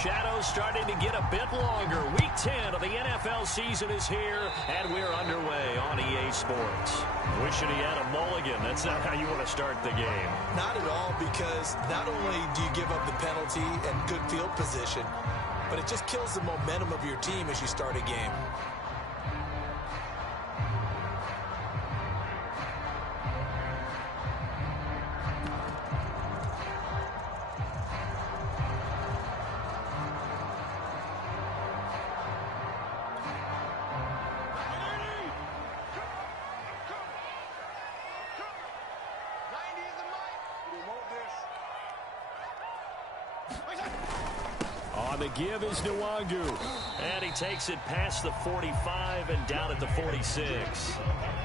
shadows starting to get a bit longer. Week 10 of the NFL season is here, and we're underway on EA Sports. Wishing he had a mulligan. That's not how you want to start the game. Not at all, because not only do you give up the penalty and good field position, but it just kills the momentum of your team as you start a game. On the give is Nwangu. And he takes it past the 45 and down at the 46.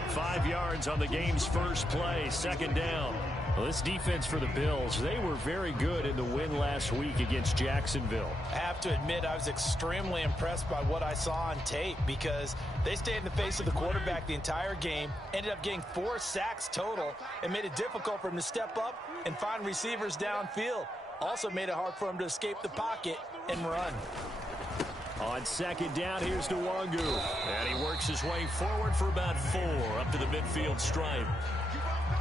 5 yards on the game's first play, second down. Well, this defense for the Bills, they were very good in the win last week against Jacksonville. I have to admit, I was extremely impressed by what I saw on tape, because they stayed in the face of the quarterback the entire game, ended up getting 4 sacks total, and made it difficult for him to step up and find receivers downfield. Also made it hard for him to escape the pocket and run. On second down, here's Nwangu. And he works his way forward for about 4 up to the midfield stripe.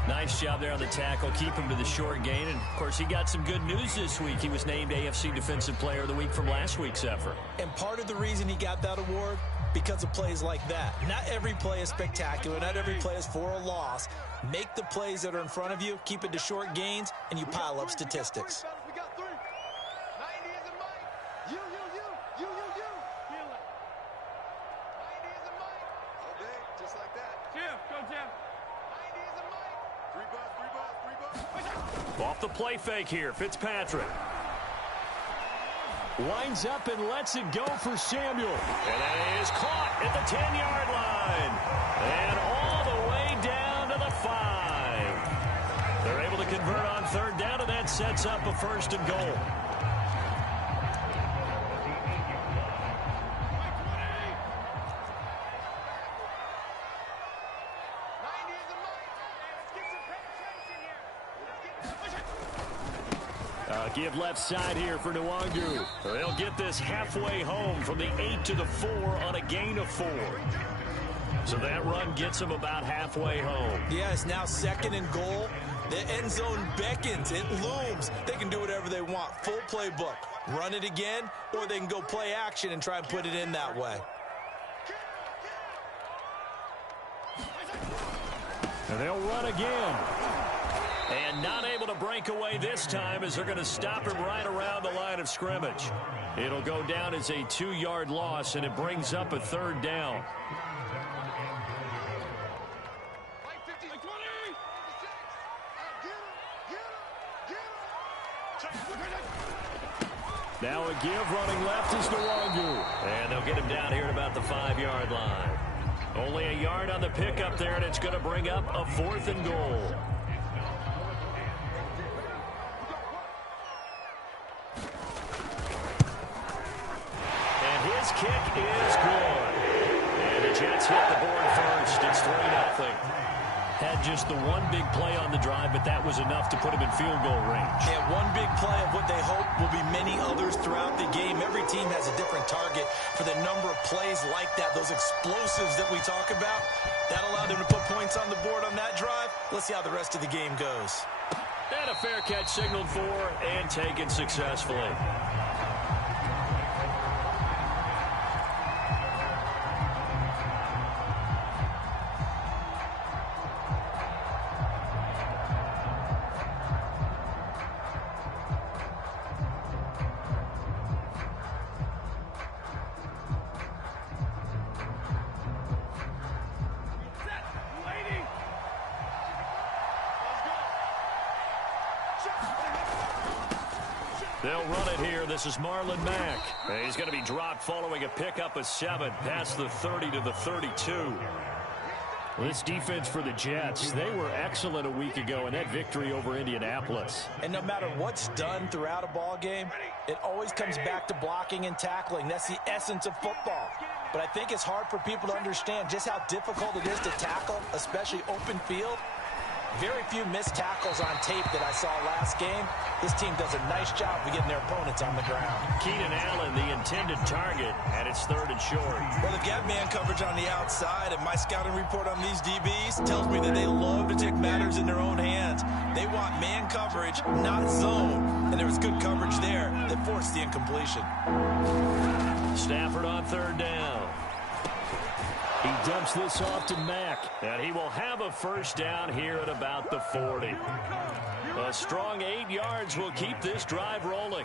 Nice job there on the tackle. Keep him to the short gain. And, of course, he got some good news this week. He was named AFC Defensive Player of the Week from last week's effort. And part of the reason he got that award, because of plays like that. Not every play is spectacular. Not every play is for a loss. Make the plays that are in front of you, keep it to short gains, and you pile up statistics. Off the play fake here, Fitzpatrick. Winds up and lets it go for Samuel. And that is caught at the 10-yard line. And all the way down to the 5. They're able to convert on third down, and that sets up a first and goal. Give left side here for Nwangu. They'll get this halfway home from the 8 to the 4 on a gain of 4. So that run gets them about halfway home. Yeah, it's now second and goal. The end zone beckons. It looms. They can do whatever they want. Full playbook. Run it again, or they can go play action and try and put it in that way. And they'll run again. And not able to break away this time, as they're going to stop him right around the line of scrimmage. It'll go down as a 2-yard loss, and it brings up a third down. Now a give running left is Nwangu. And they'll get him down here at about the 5-yard line. Only a yard on the pickup there, and it's going to bring up a 4th and goal. His kick is good. And the Jets hit the board first. It's 3-0. Had just the one big play on the drive, but that was enough to put him in field goal range. And one big play of what they hope will be many others throughout the game. Every team has a different target for the number of plays like that. Those explosives that we talk about, that allowed them to put points on the board on that drive. Let's see how the rest of the game goes. And a fair catch signaled for and taken successfully. They'll run it here. This is Marlon Mack. And he's going to be dropped following a pickup of 7 past the 30 to the 32. Well, this defense for the Jets, they were excellent a week ago in that victory over Indianapolis. And no matter what's done throughout a ball game, it always comes back to blocking and tackling. That's the essence of football. But I think it's hard for people to understand just how difficult it is to tackle, especially open field. Very few missed tackles on tape that I saw last game. This team does a nice job of getting their opponents on the ground. Keenan Allen, the intended target, and it's 3rd and short. Well, they've got man coverage on the outside, and my scouting report on these DBs tells me that they love to take matters in their own hands. They want man coverage, not zone. And there was good coverage there that forced the incompletion. Stafford on 3rd down. He dumps this off to Mack, and he will have a first down here at about the 40. A strong 8 yards will keep this drive rolling.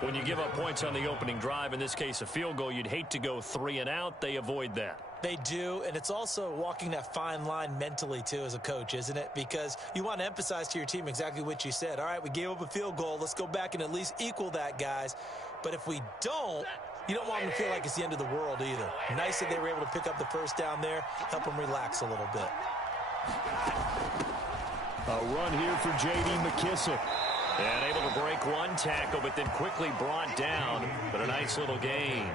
When you give up points on the opening drive, in this case a field goal, you'd hate to go 3 and out. They avoid that. They do, and it's also walking that fine line mentally, too, as a coach, isn't it? Because you want to emphasize to your team exactly what you said. All right, we gave up a field goal. Let's go back and at least equal that, guys. But if we don't, you don't want them to feel like it's the end of the world either. Nice that they were able to pick up the first down there, help them relax a little bit. A run here for J.D. McKissick. And able to break one tackle, but then quickly brought down. But a nice little gain.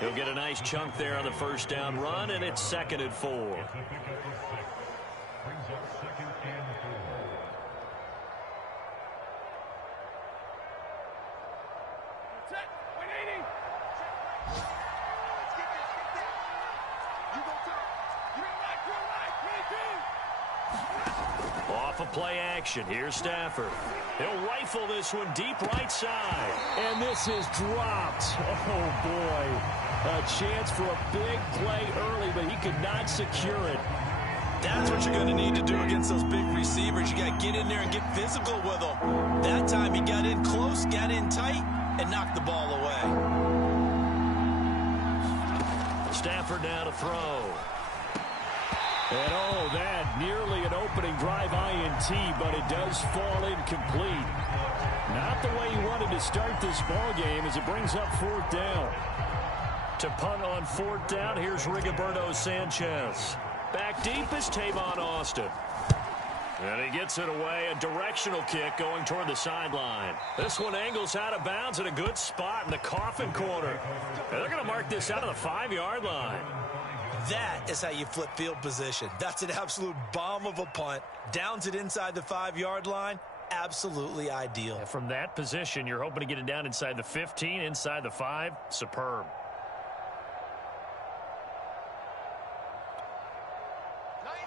He'll get a nice chunk there on the first down run, and it's 2nd and 4. Off of play action. Here's Stafford. He'll rifle this one deep right side. And this is dropped. Oh, boy. A chance for a big play early, but he could not secure it. That's what you're going to need to do against those big receivers. You got to get in there and get physical with them. That time he got in close, got in tight, and knocked the ball away. Stafford now to throw. And oh, that nearly an opening drive INT, but it does fall incomplete. Not the way he wanted to start this ball game as it brings up 4th down. To punt on 4th down, here's Rigoberto Sanchez. Back deep is Tavon Austin. And he gets it away, a directional kick going toward the sideline. This one angles out of bounds in a good spot in the coffin corner. And they're going to mark this out of the 5-yard line. That is how you flip field position. That's an absolute bomb of a punt. Downs it inside the 5-yard line. Absolutely ideal. And from that position, you're hoping to get it down inside the 15, inside the 5. Superb.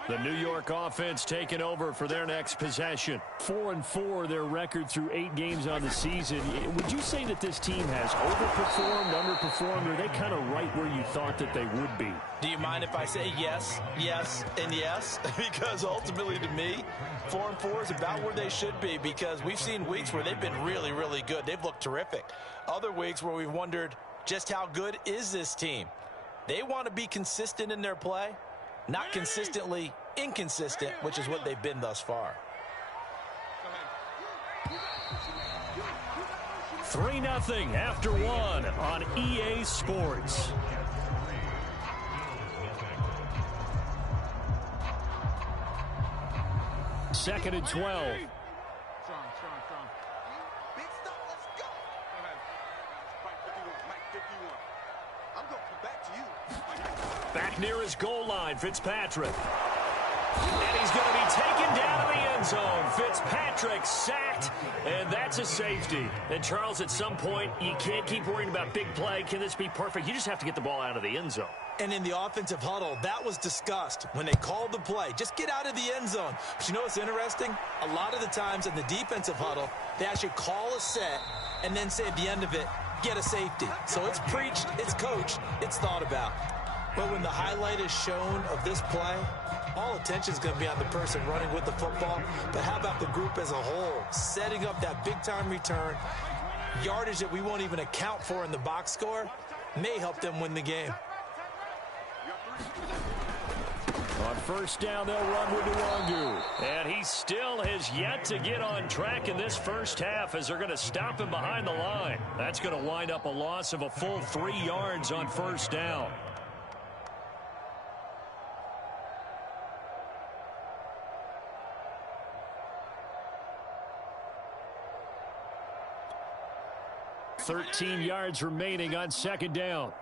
The New York offense taking over for their next possession. 4-4, their record through 8 games on the season. Would you say that this team has overperformed, underperformed, or are they kind of right where you thought that they would be? Do you mind if I say yes, yes, and yes? Because ultimately to me, 4-4 is about where they should be, because we've seen weeks where they've been really, really good. They've looked terrific. Other weeks where we've wondered just how good is this team. They want to be consistent in their play. Not consistently inconsistent, which is what they've been thus far. 3-0 after 1 on EA Sports. Second and 12. Back near his goal line, Fitzpatrick. And he's going to be taken down in the end zone. Fitzpatrick sacked, and that's a safety. And, Charles, at some point, you can't keep worrying about big play. Can this be perfect? You just have to get the ball out of the end zone. And in the offensive huddle, that was discussed when they called the play. Just get out of the end zone. But you know what's interesting? A lot of the times in the defensive huddle, they actually call a set and then say at the end of it, get a safety. So it's preached, it's coached, it's thought about. But when the highlight is shown of this play, all attention is going to be on the person running with the football. But how about the group as a whole? Setting up that big-time return, yardage that we won't even account for in the box score, may help them win the game. On first down, they'll run with Nwangu. And he still has yet to get on track in this first half as they're going to stop him behind the line. That's going to wind up a loss of a full 3 yards on first down. $13 yards remaining on second down.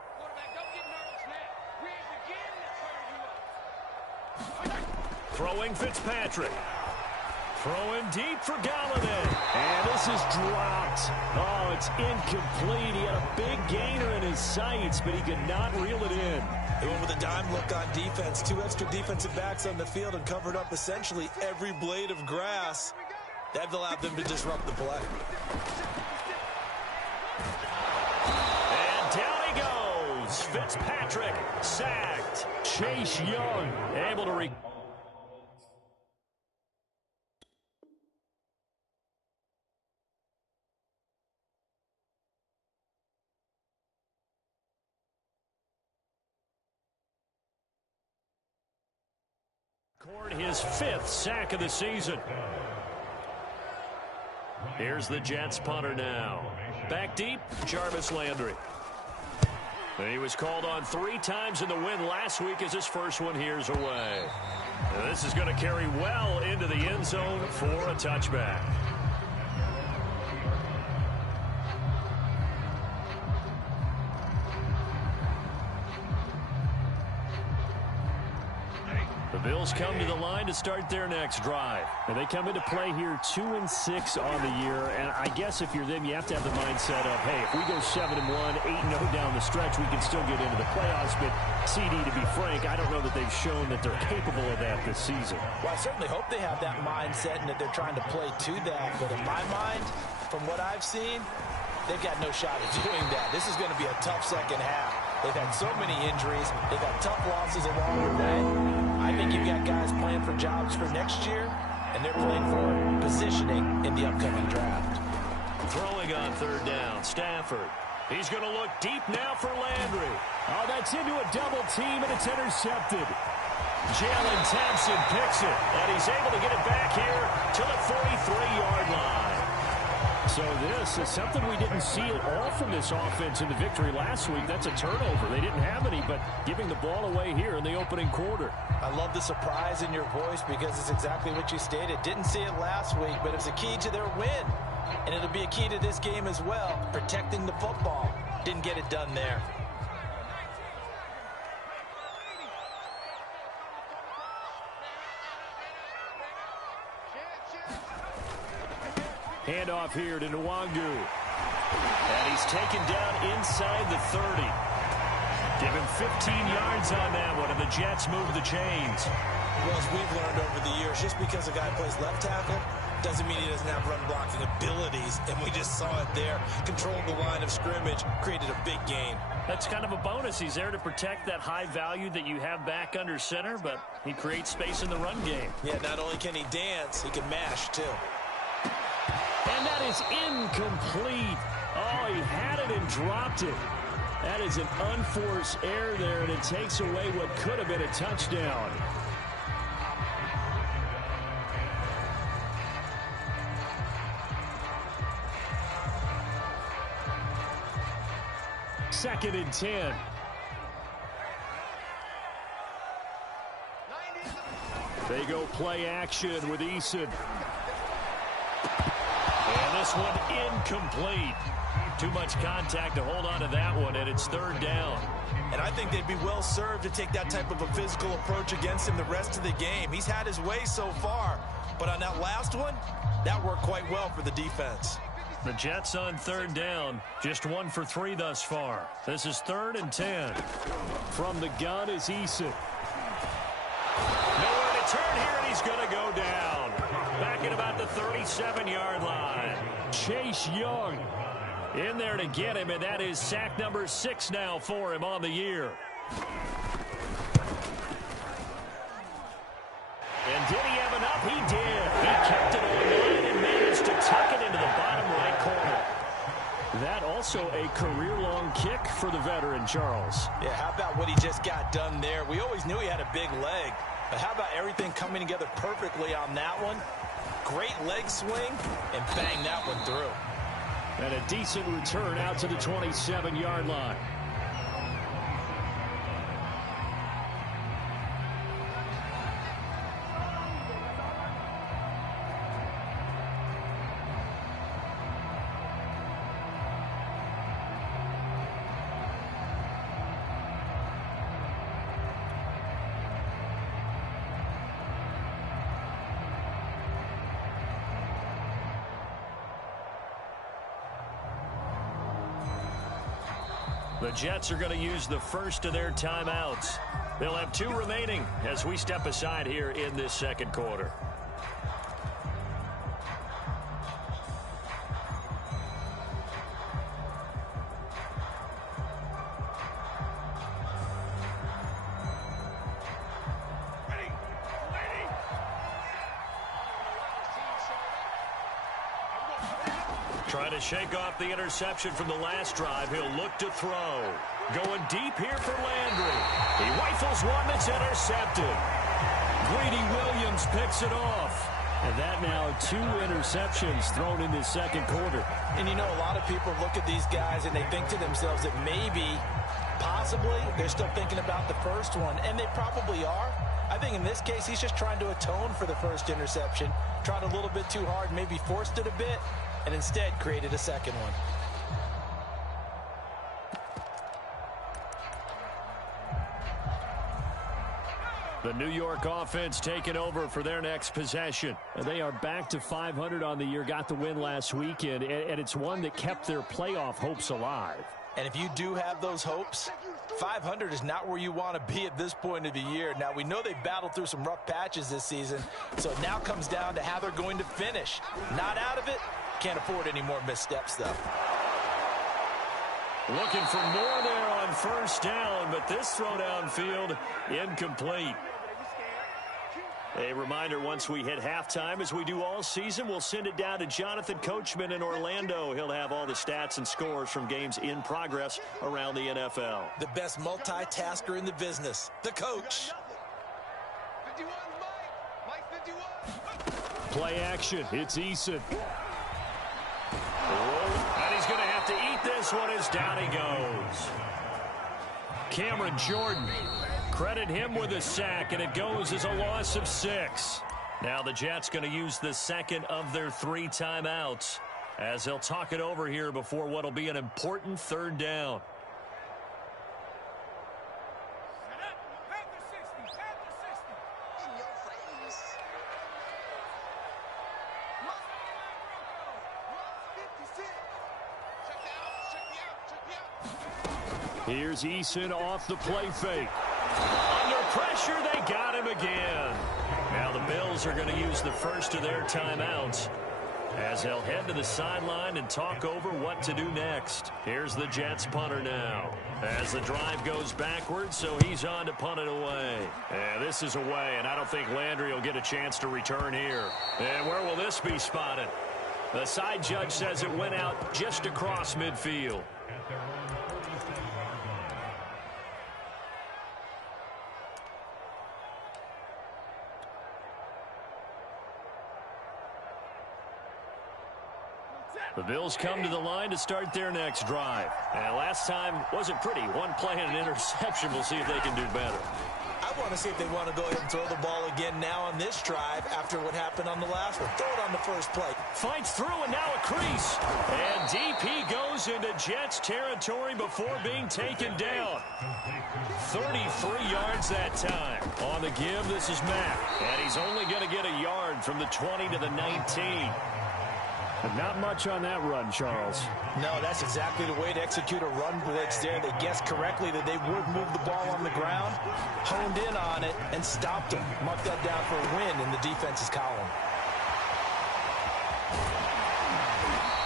Throwing Fitzpatrick. Throwing deep for Galladay. And this is dropped. Oh, it's incomplete. He had a big gainer in his sights, but he could not reel it in. They went with a dime look on defense. 2 extra defensive backs on the field and covered up essentially every blade of grass. That allowed them to disrupt the play. And down he goes. Fitzpatrick sacked. Chase Young able to record his 5th sack of the season. Here's the Jets punter now. Back deep, Jarvis Landry. He was called on 3 times in the win last week as his first one here's away. Now this is going to carry well into the end zone for a touchback. The Bills come to the line to start their next drive. And they come into play here 2-6 on the year. And I guess if you're them, you have to have the mindset of, hey, if we go 7-1, 8-0 down the stretch, we can still get into the playoffs. But CD, to be frank, I don't know that they've shown that they're capable of that this season. Well, I certainly hope they have that mindset and that they're trying to play to that. But in my mind, from what I've seen, they've got no shot at doing that. This is going to be a tough second half. They've had so many injuries. They've had tough losses along the way. I think you've got guys playing for jobs for next year, and they're playing for positioning in the upcoming draft. Throwing on 3rd down, Stafford. He's going to look deep now for Landry. Oh, that's into a double team, and it's intercepted. Jalen Thompson picks it, and he's able to get it back here to the 43-yard line. So this is something we didn't see at all from this offense in the victory last week. That's a turnover. They didn't have any, but giving the ball away here in the opening quarter. I love the surprise in your voice because it's exactly what you stated. Didn't see it last week, but it was a key to their win. And it'll be a key to this game as well, protecting the football. Didn't get it done there. Handoff here to Nwangu. And he's taken down inside the 30. Give him 15 yards on that one, and the Jets move the chains. Well, as we've learned over the years, just because a guy plays left tackle doesn't mean he doesn't have run blocking abilities, and we just saw it there. Controlled the line of scrimmage, created a big gain. That's kind of a bonus. He's there to protect that high value that you have back under center, but he creates space in the run game. Yeah, not only can he dance, he can mash, too. And that is incomplete. Oh, he had it and dropped it. That is an unforced error there, and it takes away what could have been a touchdown. Second and 10. They go play action with Eason. And this one incomplete. Too much contact to hold on to that one, and it's 3rd down. And I think they'd be well served to take that type of a physical approach against him the rest of the game. He's had his way so far, but on that last one, that worked quite well for the defense. The Jets on 3rd down, just 1 for 3 thus far. This is 3rd and 10. From the gun is Eason. Nowhere to turn here, and he's going to go down. Back at about the 37-yard line. Chase Young in there to get him, and that is sack number 6 now for him on the year. And did he have enough? He did. He kept it online and managed to tuck it into the bottom right corner. That also a career-long kick for the veteran, Charles. Yeah, how about what he just got done there? We always knew he had a big leg, but how about everything coming together perfectly on that one? Great leg swing, and bang that one through. And a decent return out to the 27-yard line. The Jets are going to use the first of their timeouts. They'll have 2 remaining as we step aside here in this second quarter. Trying to shake off the interception from the last drive. He'll look to throw. Going deep here for Landry. He rifles one that's intercepted. Greedy Williams picks it off. And that now 2 interceptions thrown in this second quarter. And you know, a lot of people look at these guys and they think to themselves that maybe, possibly, they're still thinking about the first one. And they probably are. I think in this case, he's just trying to atone for the first interception. Tried a little bit too hard, maybe forced it a bit, and instead created a second one. The New York offense taking over for their next possession. They are back to 500 on the year, got the win last weekend, and it's one that kept their playoff hopes alive. And if you do have those hopes, 500 is not where you want to be at this point of the year. Now, we know they battled through some rough patches this season, so it now comes down to how they're going to finish. Not out of it. Can't afford any more missteps, though. Looking for more there on first down, but this throw downfield incomplete. A reminder, once we hit halftime, as we do all season, we'll send it down to Jonathan Coachman in Orlando. He'll have all the stats and scores from games in progress around the NFL. The best multitasker in the business, the coach. Play action. It's Eason. And he's going to have to eat this one as down he goes. Cameron Jordan, credit him with a sack, and it goes as a loss of 6. Now the Jets going to use the second of their 3 timeouts as they'll talk it over here before what will be an important third down. Here's Eason off the play fake. Under pressure, they got him again. Now the Bills are going to use the first of their timeouts as they'll head to the sideline and talk over what to do next. Here's the Jets punter now as the drive goes backwards, so he's on to punt it away. And this is away, and I don't think Landry will get a chance to return here. And where will this be spotted? The side judge says it went out just across midfield. The Bills come to the line to start their next drive. And last time wasn't pretty. One play and an interception. We'll see if they can do better. I want to see if they want to go ahead and throw the ball again now on this drive after what happened on the last one. Throw it on the first play. Fights through and now a crease. And DP goes into Jets territory before being taken down. 33 yards that time. On the give, this is Mack. And he's only going to get a yard from the 20 to the 19. Not much on that run, Charles. No, that's exactly the way to execute a run blitz there. They guessed correctly that they would move the ball on the ground, honed in on it, and stopped them. Mark that down for a win in the defense's column.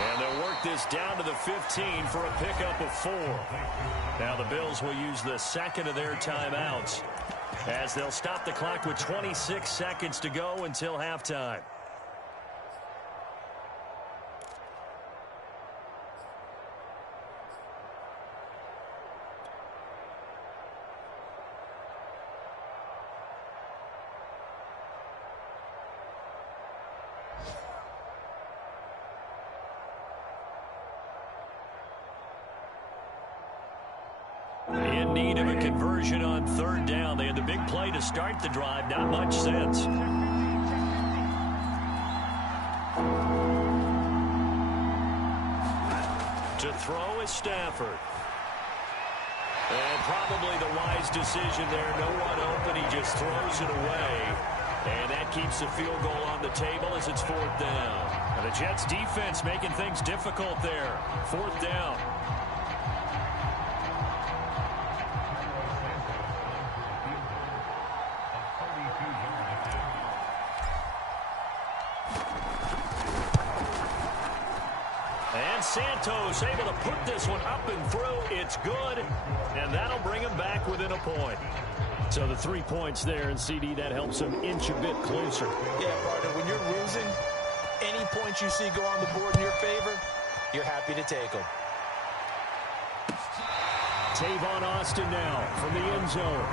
And they'll work this down to the 15 for a pickup of 4. Now the Bills will use the second of their timeouts as they'll stop the clock with 26 seconds to go until halftime. In need of a conversion on third down. They had the big play to start the drive. Not much sense. To throw is Stafford. And probably the wise decision there. No one open. He just throws it away. And that keeps the field goal on the table as it's 4th down. And the Jets defense making things difficult there. 4th down. Santos able to put this one up and through. It's good, and that'll bring him back within a point. So the 3 points there, and CD, that helps him inch a bit closer. Yeah, partner, when you're losing, any points you see go on the board in your favor, you're happy to take them. Tavon Austin now from the end zone.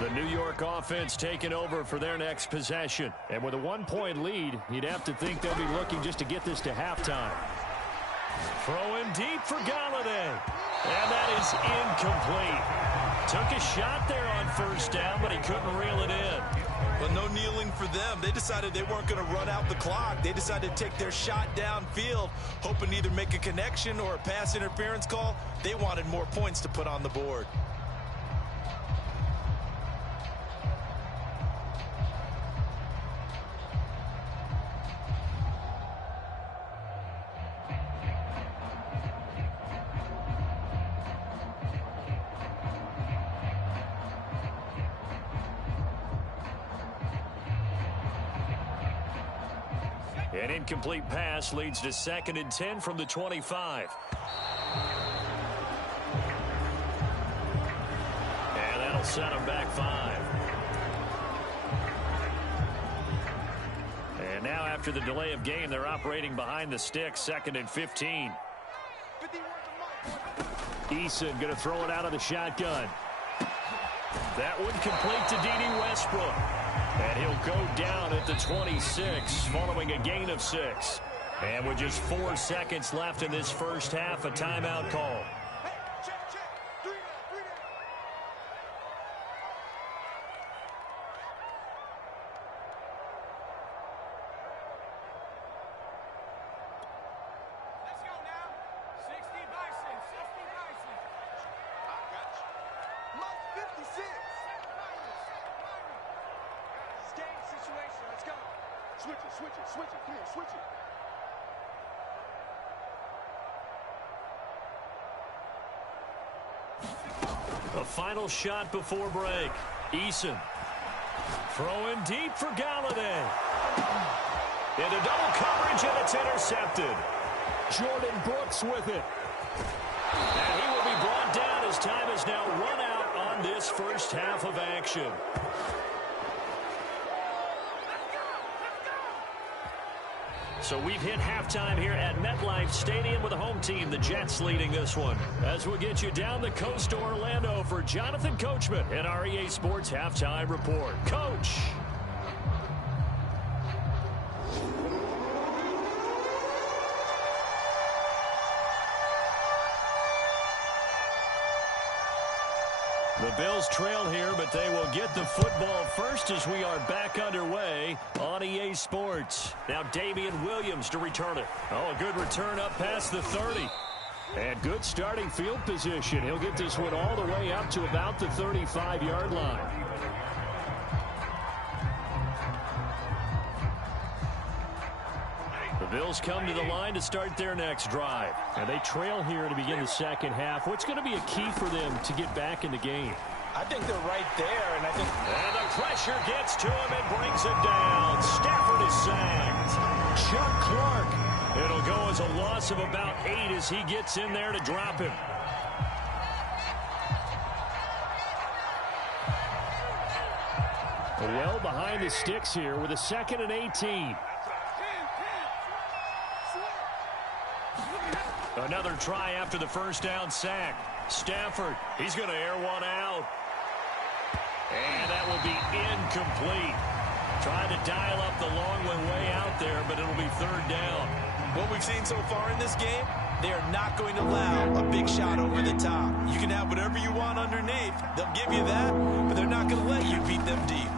The New York offense taking over for their next possession. And with a 1-point lead, you'd have to think they'll be looking just to get this to halftime. Throwing deep for Galladay. And that is incomplete. Took a shot there on first down, but he couldn't reel it in. Well, no kneeling for them. They decided they weren't going to run out the clock. They decided to take their shot downfield, hoping to either make a connection or a pass interference call. They wanted more points to put on the board. An incomplete pass leads to 2nd and 10 from the 25. And that'll set them back 5. And now after the delay of game, they're operating behind the sticks, 2nd and 15. Eason going to throw it out of the shotgun. That one complete to D.D. Westbrook. And he'll go down at the 26 following a gain of 6. And with just 4 seconds left in this first half, a timeout call. A final shot before break. Eason throwing deep for Galladay. Into double coverage, and it's intercepted. Jordan Brooks with it. And he will be brought down as time has now run out on this first half of action. So we've hit halftime here at MetLife Stadium with the home team, the Jets, leading this one. As we'll get you down the coast to Orlando for Jonathan Coachman and our EA Sports Halftime Report. Coach. The Bills trail here, but they will get the football first as we are back underway on EA Sports. Now Damian Williams to return it. Oh, a good return up past the 30. And good starting field position. He'll get this one all the way up to about the 35-yard line. The Bills come to the line to start their next drive. And they trail here to begin the second half. What's going to be a key for them to get back in the game? I think they're right there, and I think... And the pressure gets to him and brings him down. Stafford is sacked. Chuck Clark. It'll go as a loss of about 8 as he gets in there to drop him. Well behind the sticks here with a 2nd and 18. Another try after the first down sack. Stafford, he's going to air one out. And that will be incomplete. Trying to dial up the long way out there, but it'll be 3rd down. What we've seen so far in this game, they are not going to allow a big shot over the top. You can have whatever you want underneath. They'll give you that, but they're not going to let you beat them deep.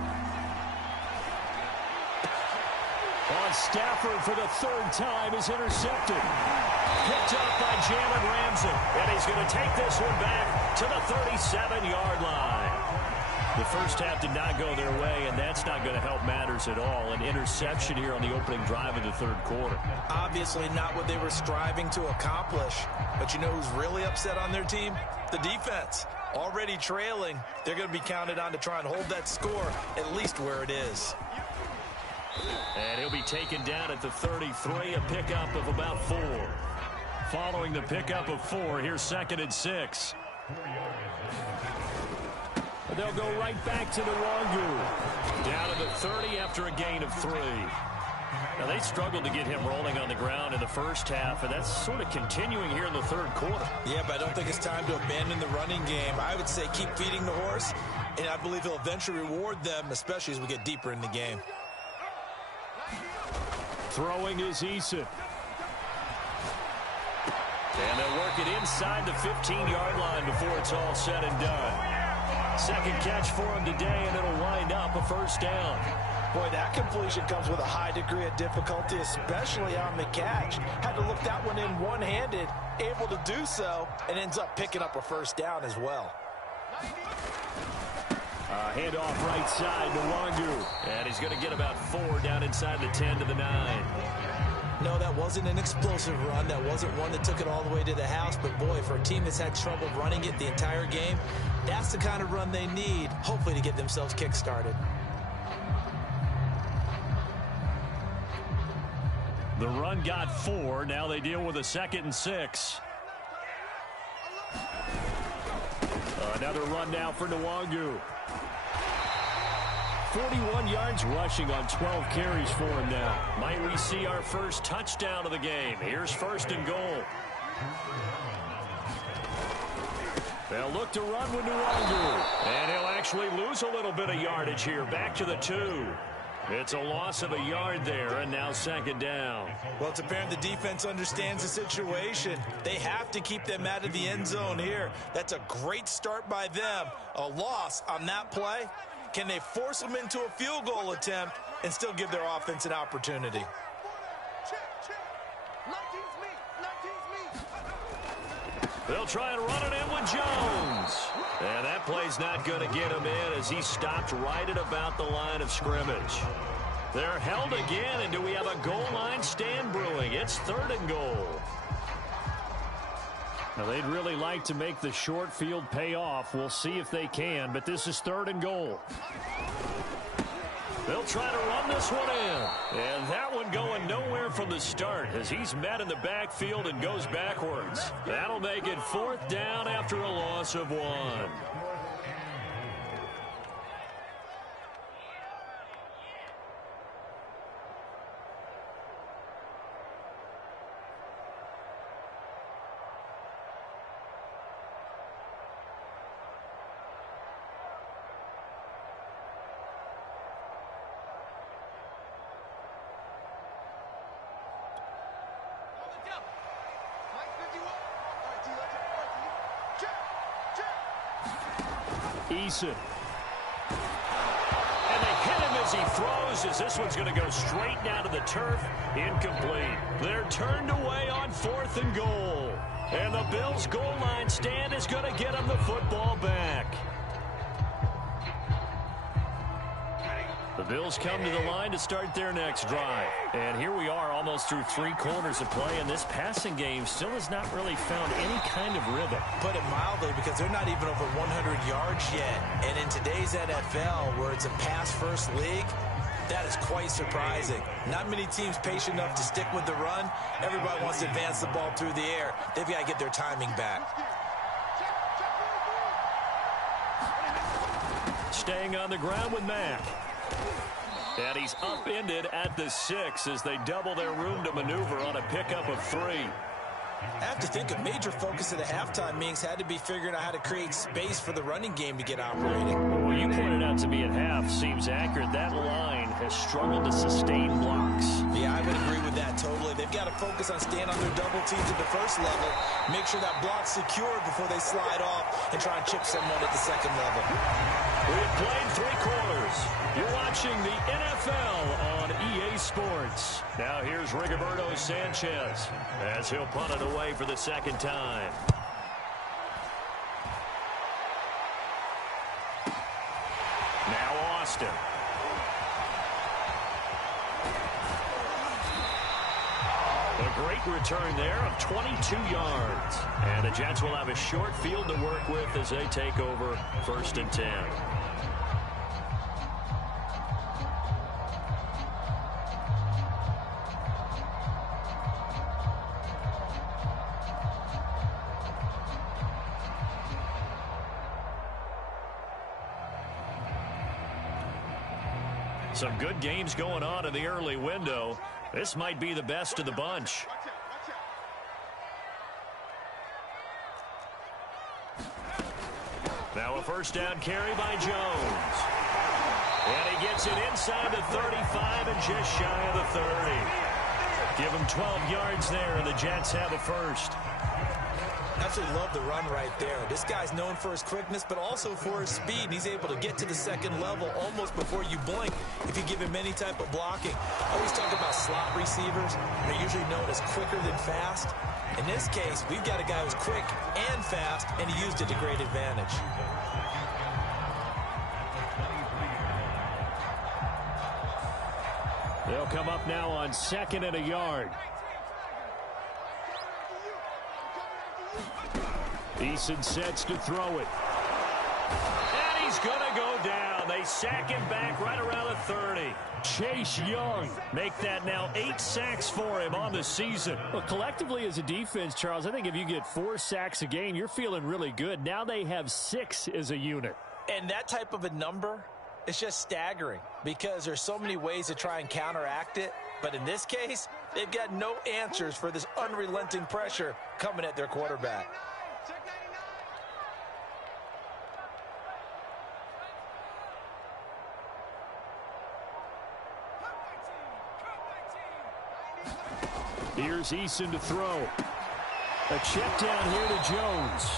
On Stafford for the 3rd time is intercepted. Picked up by Jalen Ramsey. And he's going to take this one back to the 37-yard line. The first half did not go their way, and that's not going to help matters at all. An interception here on the opening drive of the third quarter. Obviously not what they were striving to accomplish. But you know who's really upset on their team? The defense. Already trailing, they're going to be counted on to try and hold that score at least where it is. And he'll be taken down at the 33, a pickup of about 4. Following the pickup of 4, here's 2nd and 6. They'll go right back to the Wangu. Down to the 30 after a gain of 3. Now, they struggled to get him rolling on the ground in the first half, and that's sort of continuing here in the third quarter. Yeah, but I don't think it's time to abandon the running game. I would say keep feeding the horse, and I believe he'll eventually reward them, especially as we get deeper in the game. Throwing is Eason. And they'll work it inside the 15-yard line before it's all said and done. Second catch for him today, and it'll wind up a first down. Boy, that completion comes with a high degree of difficulty, especially on the catch. Had to look that one in one-handed, able to do so, and ends up picking up a first down as well. Handoff right side to Wangu. And he's going to get about 4 down inside the 10 to the 9. No, that wasn't an explosive run. That wasn't one that took it all the way to the house. But, boy, for a team that's had trouble running it the entire game, that's the kind of run they need, hopefully, to get themselves kick-started. The run got 4. Now they deal with a 2nd and 6. Another run now for Nwangu. 41 yards rushing on 12 carries for him now. Might we see our first touchdown of the game? Here's 1st and goal. They'll look to run with Nwangu. And he'll actually lose a little bit of yardage here. Back to the 2. It's a loss of a yard there, and now 2nd down. Well, it's apparent the defense understands the situation. They have to keep them out of the end zone here. That's a great start by them. A loss on that play. Can they force them into a field goal attempt and still give their offense an opportunity? They'll try and run it in with Jones. And that play's not going to get him in as he stopped right at about the line of scrimmage. They're held again, and do we have a goal line stand brewing? It's 3rd and goal. Now, they'd really like to make the short field pay off. We'll see if they can, but this is 3rd and goal. They'll try to run this one in. And that one going nowhere from the start as he's met in the backfield and goes backwards. That'll make it 4th down after a loss of 1. Eason. And they hit him as he throws, as this one's going to go straight down to the turf. Incomplete. They're turned away on 4th and goal. And the Bills' goal line stand is going to get them the football back. The Bills come to the line to start their next drive. And here we are almost through 3 quarters of play, and this passing game still has not really found any kind of rhythm. Put it mildly, because they're not even over 100 yards yet. And in today's NFL, where it's a pass-first league, that is quite surprising. Not many teams patient enough to stick with the run. Everybody wants to advance the ball through the air. They've got to get their timing back. Staying on the ground with Mack. And he's upended at the 6 as they double their room to maneuver on a pickup of 3. I have to think a major focus of the halftime meetings had to be figuring out how to create space for the running game to get operating. Well, you pointed out to me at half seems accurate. That line has struggled to sustain blocks. Yeah, I would agree with that totally. They've got to focus on staying on their double teams at the first level, make sure that block's secured before they slide off and try and chip someone at the second level. We have played 3 quarters. You're watching the NFL on EA Sports. Now here's Rigoberto Sanchez as he'll punt it away for the 2nd time. lost him. A great return there of 22 yards. And the Jets will have a short field to work with as they take over 1st and 10. Some good games going on in the early window. This might be the best of the bunch. Now a first down carry by Jones. And he gets it inside the 35 and just shy of the 30. Give him 12 yards there, and the Jets have a first. Absolutely love the run right there. This guy's known for his quickness, but also for his speed. And he's able to get to the second level almost before you blink if you give him any type of blocking. I always talk about slot receivers. They're usually known as quicker than fast. In this case, we've got a guy who's quick and fast, and he used it to great advantage. They'll come up now on 2nd and a yard. Eason sets to throw it. And he's going to go down. They sack him back right around the 30. Chase Young. Make that now 8 sacks for him on the season. Well, collectively as a defense, Charles, I think if you get 4 sacks a game, you're feeling really good. Now they have 6 as a unit. And that type of a number is just staggering because there's so many ways to try and counteract it. But in this case, they've got no answers for this unrelenting pressure coming at their quarterback. Here's Eason to throw. A check down here to Jones.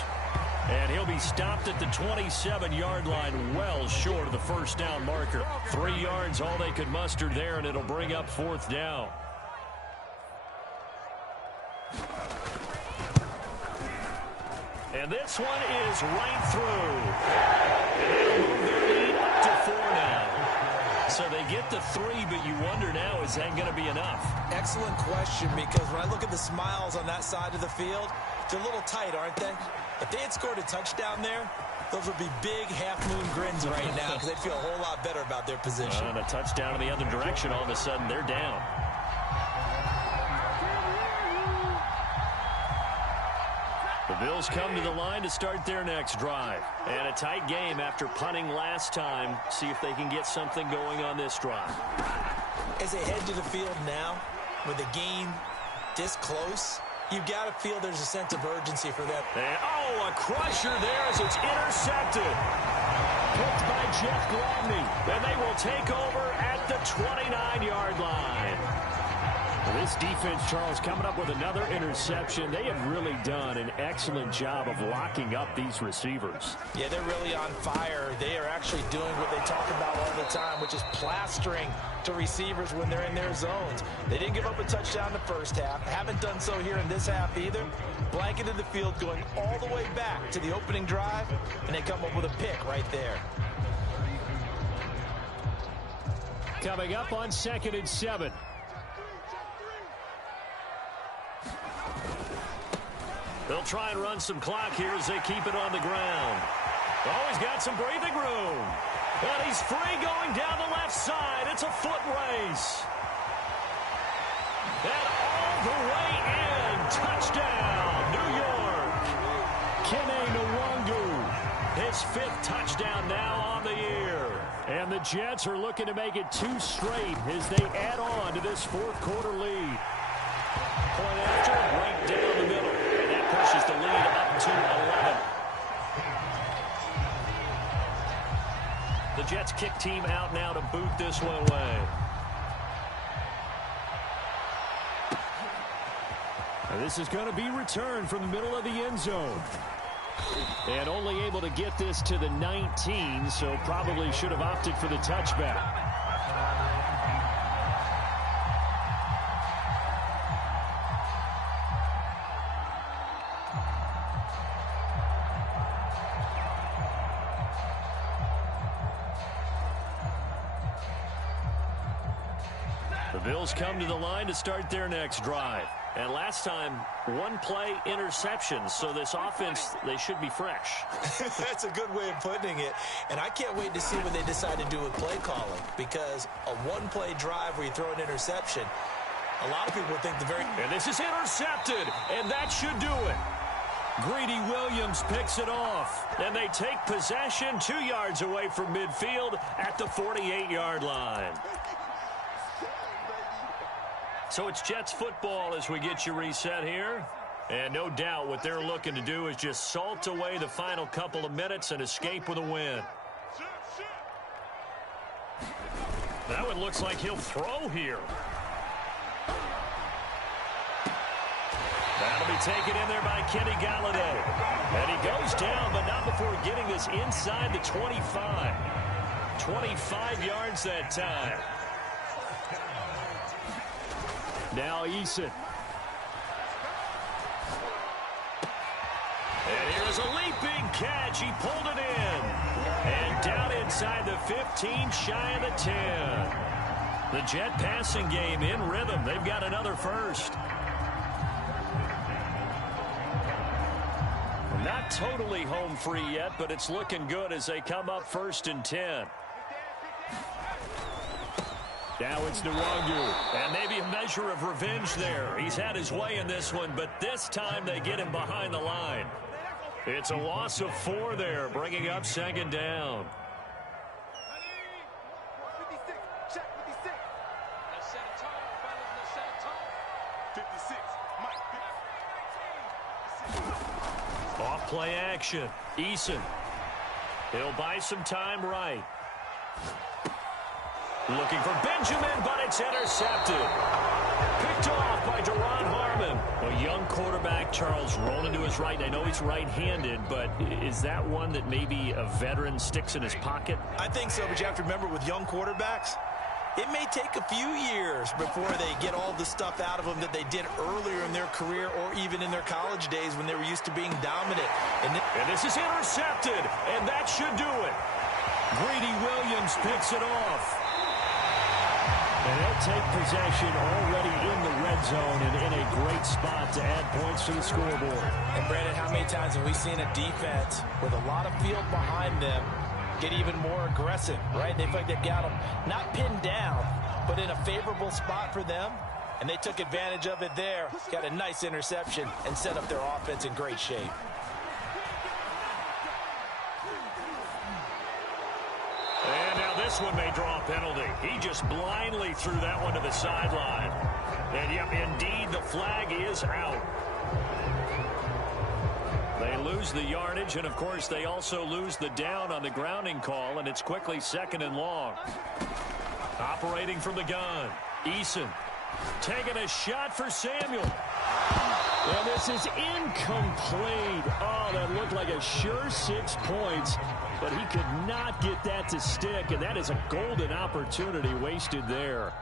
And he'll be stopped at the 27-yard line, well short of the first down marker. 3 yards, all they could muster there, and it'll bring up 4th down. And this one is right through. And they'll move their lead up to 4 now. So they get the 3, but you wonder now, is that going to be enough? Excellent question, because when I look at the smiles on that side of the field, they're a little tight, aren't they? If they had scored a touchdown there, those would be big half-moon grins right now because they'd feel a whole lot better about their position. And a touchdown in the other direction, all of a sudden they're down. The Bills come to the line to start their next drive. And a tight game after punting last time. See if they can get something going on this drive. As they head to the field now, with the game this close, you've got to feel there's a sense of urgency for them. And, oh, a crusher there as it's intercepted. Picked by Jeff Gladney. And they will take over at the 29-yard line. This defense, Charles, coming up with another interception. They have really done an excellent job of locking up these receivers. Yeah, they're really on fire. They are actually doing what they talk about all the time, which is plastering to receivers when they're in their zones. They didn't give up a touchdown in the first half. Haven't done so here in this half either. Blanketed the field going all the way back to the opening drive, and they come up with a pick right there. Coming up on 2nd and 7. They'll try and run some clock here as they keep it on the ground. Oh, he's got some breathing room. And he's free going down the left side. It's a foot race. And all the way in. Touchdown, New York. Kene Nwangu. His 5th touchdown now on the year. And the Jets are looking to make it 2 straight as they add on to this 4th quarter lead. Point after, right down the middle. And that pushes the lead up to 11. The Jets kick team out now to boot this one away. And this is going to be returned from the middle of the end zone. And only able to get this to the 19, so probably should have opted for the touchback. The Bills come to the line to start their next drive. And last time, one play interception. So this offense, they should be fresh. That's a good way of putting it. And I can't wait to see what they decide to do with play calling. Because a one-play drive where you throw an interception, a lot of people think the very... And this is intercepted. And that should do it. Greedy Williams picks it off. And they take possession 2 yards away from midfield at the 48-yard line. So it's Jets football as we get you reset here. And no doubt what they're looking to do is just salt away the final couple of minutes and escape with a win. That one looks like he'll throw here. That'll be taken in there by Kenny Galladay. And he goes down, but not before getting this inside the 25. 25 yards that time. Now Eason. And here's a leaping catch. He pulled it in. And down inside the 15, shy of the 10. The Jet passing game in rhythm. They've got another first. Not totally home free yet, but it's looking good as they come up 1st and 10. Now it's Nwangu, and maybe a measure of revenge there. He's had his way in this one, but this time they get him behind the line. It's a loss of 4 there, bringing up 2nd down. Off play action. Eason. He'll buy some time right. Looking for Benjamin, but it's intercepted. Picked off by Duron Harmon. A young quarterback, Charles, rolling to his right. I know he's right-handed, but is that one that maybe a veteran sticks in his pocket? I think so, but you have to remember with young quarterbacks, it may take a few years before they get all the stuff out of them that they did earlier in their career or even in their college days when they were used to being dominant. And this is intercepted, and that should do it. Greedy Williams picks it off. And they'll take possession already in the red zone and in a great spot to add points to the scoreboard. And, Brandon, how many times have we seen a defense with a lot of field behind them get even more aggressive, right? They feel like they've got them not pinned down, but in a favorable spot for them. And they took advantage of it there. Got a nice interception and set up their offense in great shape. And now this one may draw a penalty. He just blindly threw that one to the sideline. And, yep, indeed, the flag is out. They lose the yardage, and, of course, they also lose the down on the grounding call, and it's quickly 2nd and long. Operating from the gun, Eason taking a shot for Samuel. And this is incomplete. Oh, that looked like a sure 6 points, but he could not get that to stick, and that is a golden opportunity wasted there.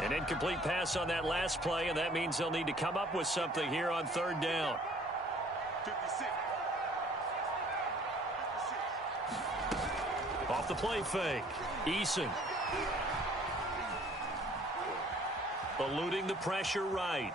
An incomplete pass on that last play, and that means they'll need to come up with something here on 3rd down. 56. Off the play fake. Eason. Eluding the pressure right.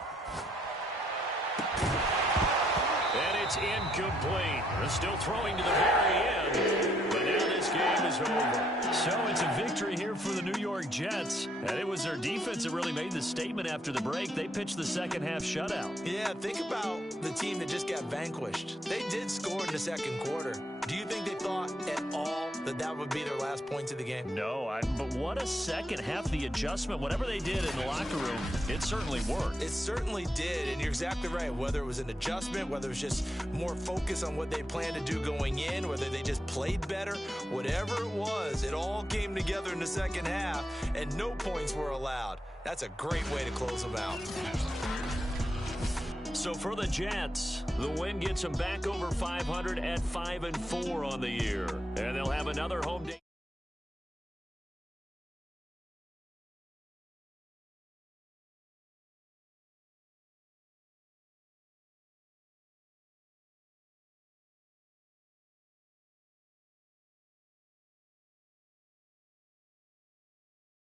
And it's incomplete. They're still throwing to the very end. But now this game is over. So it's a victory here for the New York Jets. And it was their defense that really made the statement after the break. They pitched the second half shutout. Yeah, think about the team that just got vanquished. They did score in the 2nd quarter. Do you think they thought at all that that would be their last points of the game? No, but what a second half. The adjustment, whatever they did in the locker room, it certainly worked. It certainly did, and you're exactly right. Whether it was an adjustment, whether it was just more focus on what they planned to do going in, whether they just played better, whatever it was, it all came together in the second half, and no points were allowed. That's a great way to close them out. So for the Jets, the win gets them back over 500 at 5-4 on the year. And they'll have another home day.